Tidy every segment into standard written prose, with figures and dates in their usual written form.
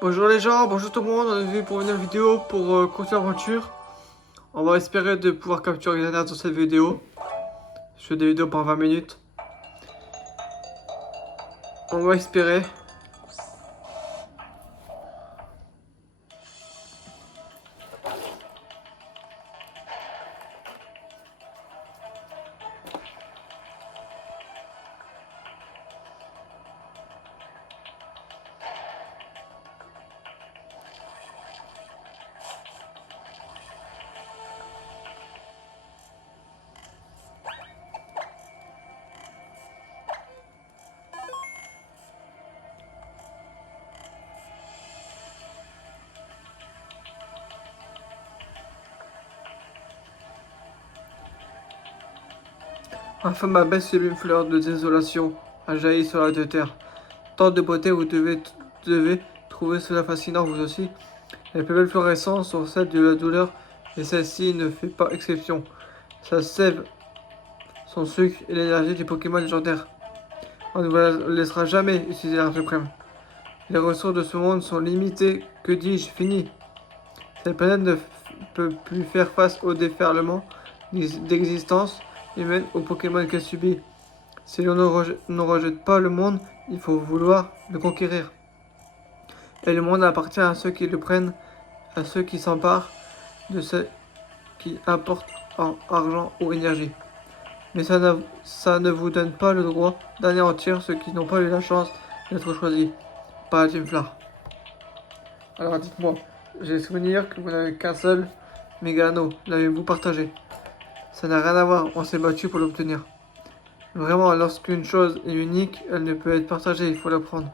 Bonjour les gens, bonjour tout le monde, on est venu pour une nouvelle vidéo pour continuer l'aventure. On va espérer de pouvoir capturer les dans cette vidéo. Je fais des vidéos par 20 minutes. On va espérer. Enfin ma belle sublime fleur de désolation a jailli sur la terre. Tant de beauté, vous devez trouver cela fascinant vous aussi. Les plus belles florescences sont celles de la douleur et celle-ci ne fait pas exception. Sa sève, son sucre et l'énergie du Pokémon légendaire. On ne vous la laissera jamais utiliser l'art suprême. Les ressources de ce monde sont limitées, que dis-je, fini. Cette planète ne peut plus faire face au déferlement d'existence humaine aux Pokémon qu'elle subit. Si l'on ne rejette pas le monde, il faut vouloir le conquérir. Et le monde appartient à ceux qui le prennent, à ceux qui s'emparent de ce qui apporte en argent ou énergie. Mais ça ne vous donne pas le droit d'anéantir ceux qui n'ont pas eu la chance d'être choisis par la Team Flare. Alors dites-moi, j'ai souvenir que vous n'avez qu'un seul Mégano, l'avez-vous partagé? Ça n'a rien à voir, on s'est battu pour l'obtenir. Vraiment, lorsqu'une chose est unique, elle ne peut être partagée, il faut la prendre.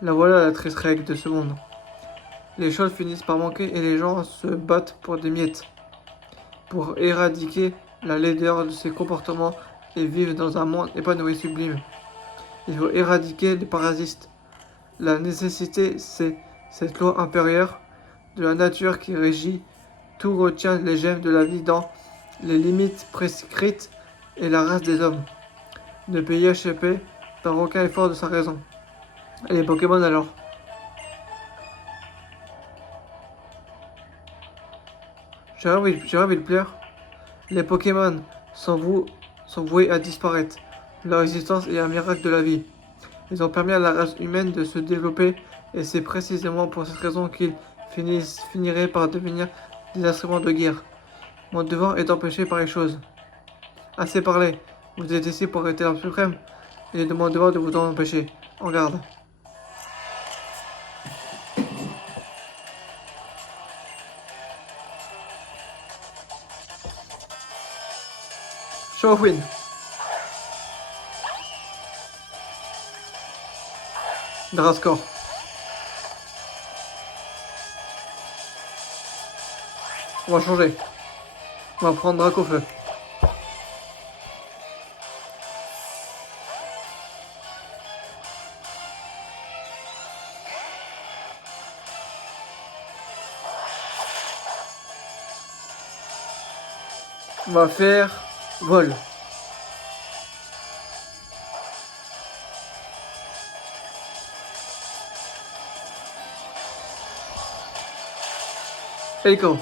La voilà la triste règle de ce monde. Les choses finissent par manquer et les gens se battent pour des miettes. Pour éradiquer la laideur de ces comportements et vivre dans un monde épanoui sublime. Il faut éradiquer les parasites. La nécessité, c'est cette loi intérieure de la nature qui régit tout, retient les gemmes de la vie dans les limites prescrites et la race des hommes ne peut y échapper par aucun effort de sa raison. Et les Pokémon alors? J'ai envie de pleurer. Les Pokémon sont voués à disparaître. Leur existence est un miracle de la vie. Ils ont permis à la race humaine de se développer et c'est précisément pour cette raison qu'ils finiraient par devenir des instruments de guerre. Mon devoir est d'empêcher pareille chose. Assez parlé. Vous êtes ici pour arrêter l'arme suprême. Il est de mon devoir de vous en empêcher. En garde. Shawin. Drascore. On va changer. On va prendre Dracofeu. On va faire vol. Echo.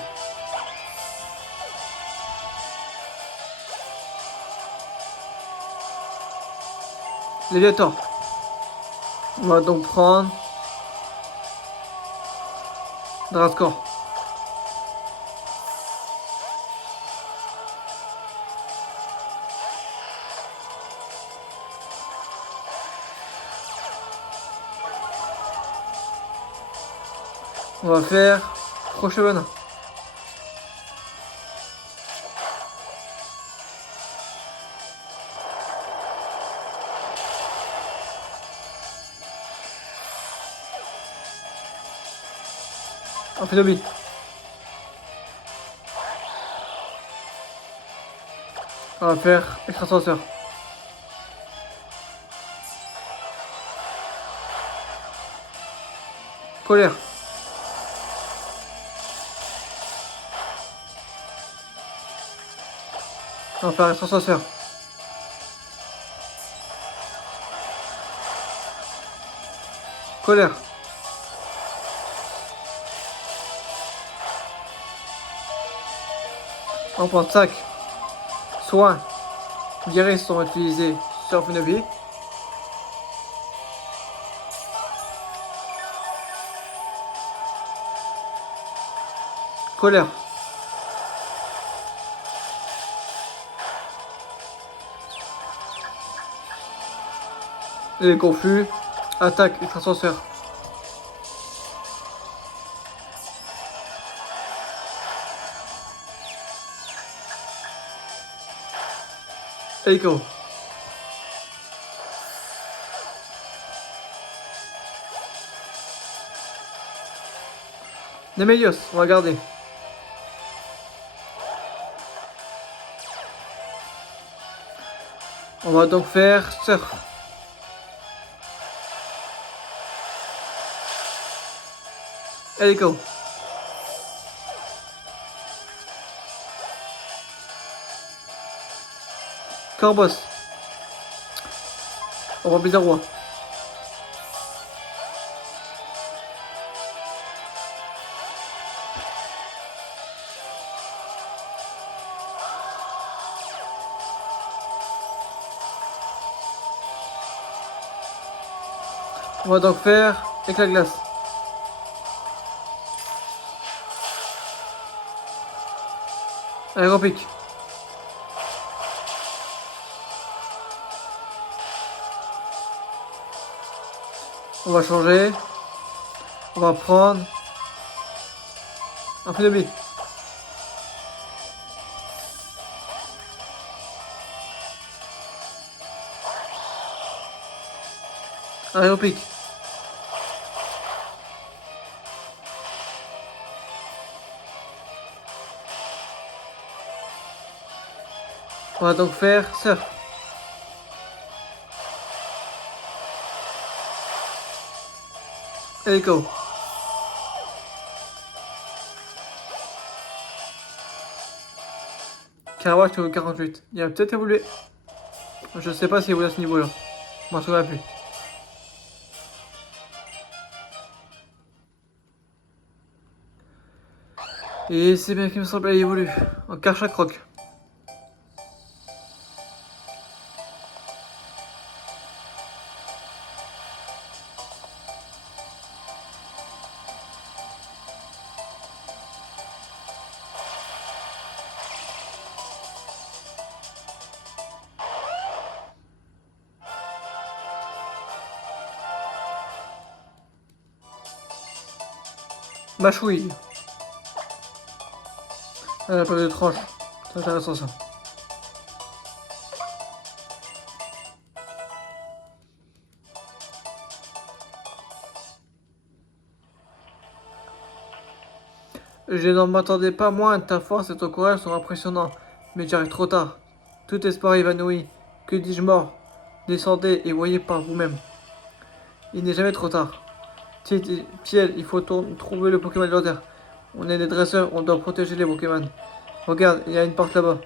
Léviator. On va donc prendre Drascore. On va faire Crochevenin. Amphinobi. On va faire Extrasenseur. Colère. On va faire Extrasenseur. Colère. Emprunte-sac. Soins. Guéris sont utilisés sur Funobi. Colère. Il est confus. Attaque extrasensoire. Hélico. Nemelios, on va garder. On va donc faire surf. Hélico. Corbos. On va bizarre roi. On va donc faire éclat glace. Aéropique. On va changer. On va prendre un Funobi. Aéropique. On va donc faire surf. Hélico. Karawak au 48. Il a peut-être évolué. Je sais pas s'il évolue à ce niveau-là. Je m'en souviens plus. Et c'est bien qu'il me semble qu'il évolue. En Karchak-Rock. Machouille. Elle a pas de tranche. C'est intéressant ça. Je ne m'attendais pas moins, ta force et ton courage sont impressionnants, mais j'arrive trop tard. Tout espoir évanoui. Que dis-je mort? Descendez et voyez par vous-même. Il n'est jamais trop tard. Tiel, il faut trouver le Pokémon légendaire. On est des dresseurs, on doit protéger les Pokémon. Regarde, il y a une porte là-bas.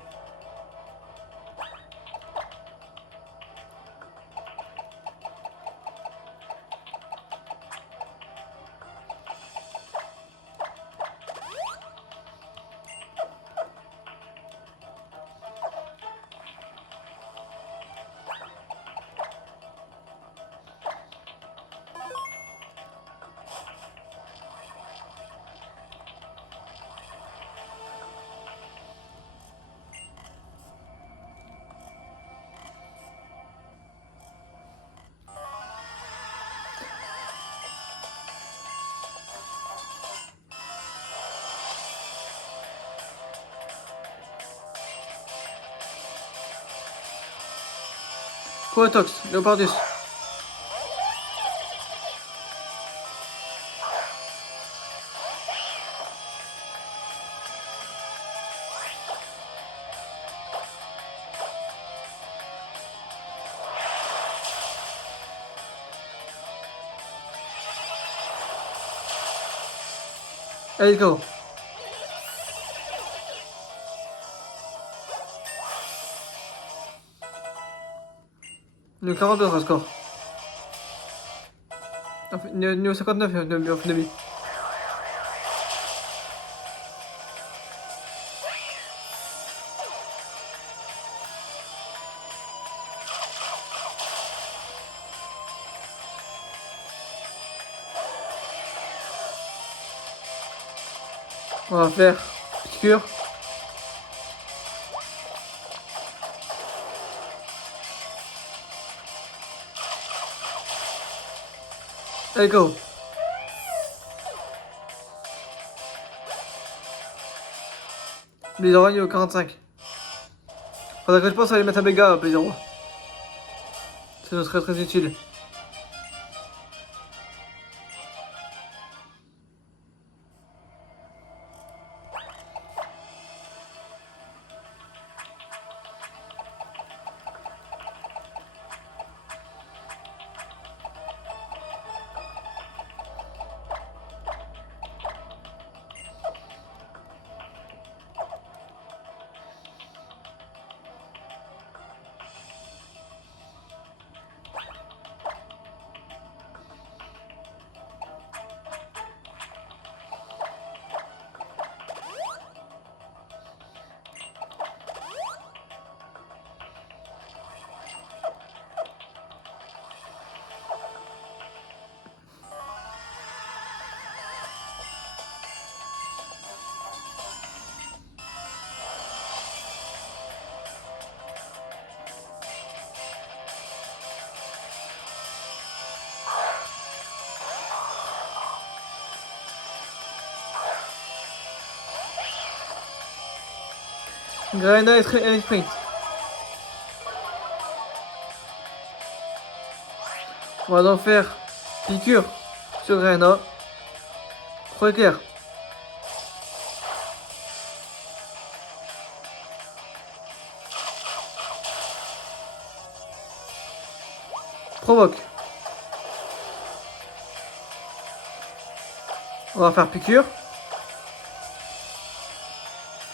Coatox, Leopardus. Let's go. Le 42 un score. Niveau 59 de vie. On va faire piqûre. Allez, go. Blizzard au 45. Faudrait que je pense à aller mettre un méga à Blizzard. Ça serait très utile. Garena et sprint. On va donc faire piqûre sur Garena. Croix éclair. Provoque. On va faire piqûre.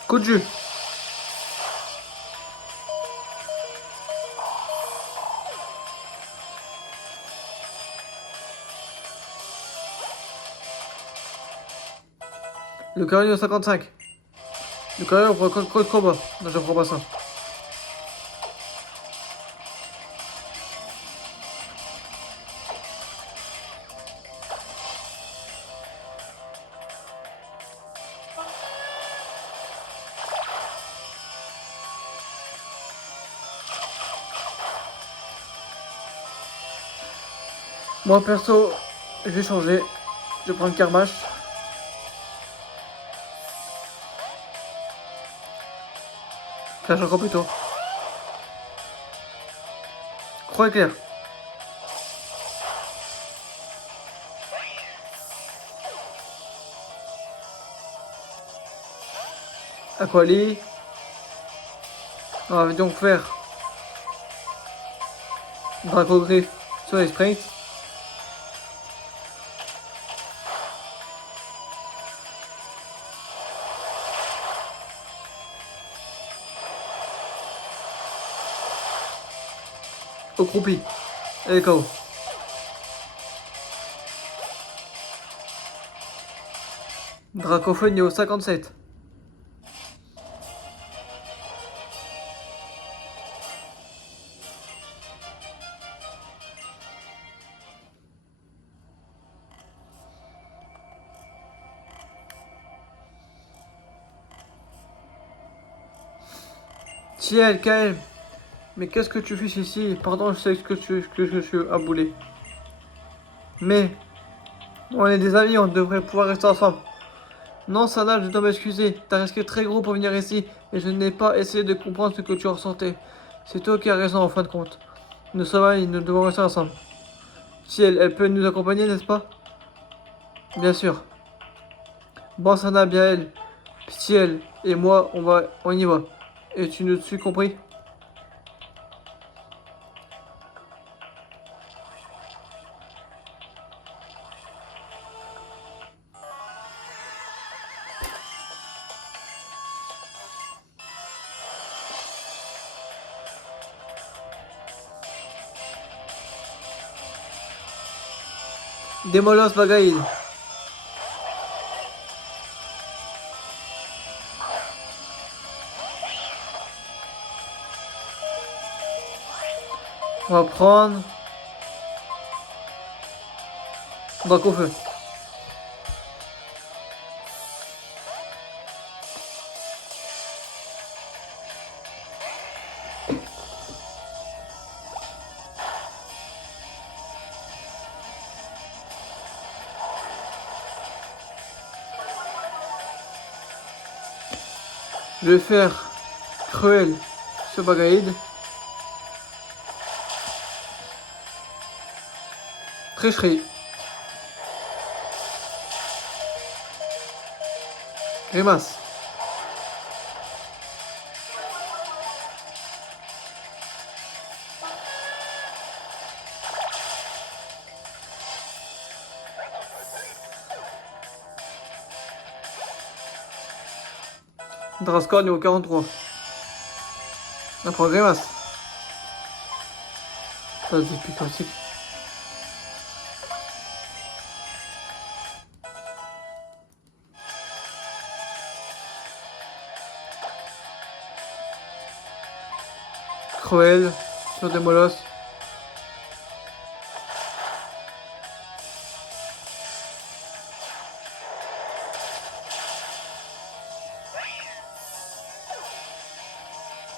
Coup de jus. Le carré au 55. Le carré on prend code combat. Non, je prends pas ça. Moi perso, je vais changer. Je vais prendre Karmash. Flash encore plus tôt. Croix éclair. Aquali. On va donc faire Draco Griff sur les sprints. Au croupi. Et KO. Dracofeu niveau 57. Tiel, KM. Mais qu'est-ce que tu fais ici? Pardon, je sais que je suis aboulé. Mais on est des amis, on devrait pouvoir rester ensemble. Non, Sana, je dois m'excuser. T'as risqué très gros pour venir ici, et je n'ai pas essayé de comprendre ce que tu ressentais. C'est toi qui as raison en fin de compte. Nous sommes amis, nous devons rester ensemble. Si elle peut nous accompagner, n'est-ce pas? Bien sûr. Bon, Sana, bien elle. Si elle et moi, on y va. Et tu nous suis compris? Démolos Bagaïd. On va prendre Dracofeu. Je vais faire Cruel sur Bagaïd. Tricherie. Grimace. Drascore niveau 43. Après Grimace. Ça depuis comme c'est. Cruel sur des molosses.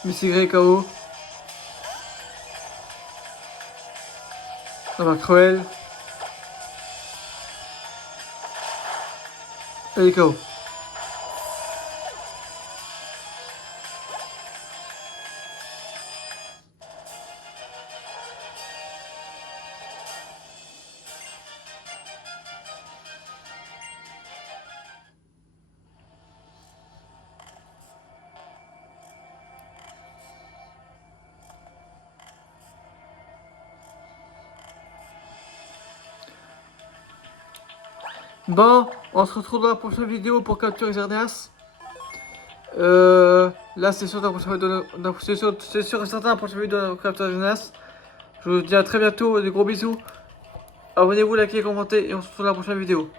Missy Grey KO. Ça va Cruel. Et KO. Bon, on se retrouve dans la prochaine vidéo pour capturer Xerneas. Là, c'est sûr, dans la prochaine vidéo, c'est sûr et certain, la prochaine vidéo de capturer Xerneas. Je vous dis à très bientôt, des gros bisous. Abonnez-vous, likez, commentez et on se retrouve dans la prochaine vidéo.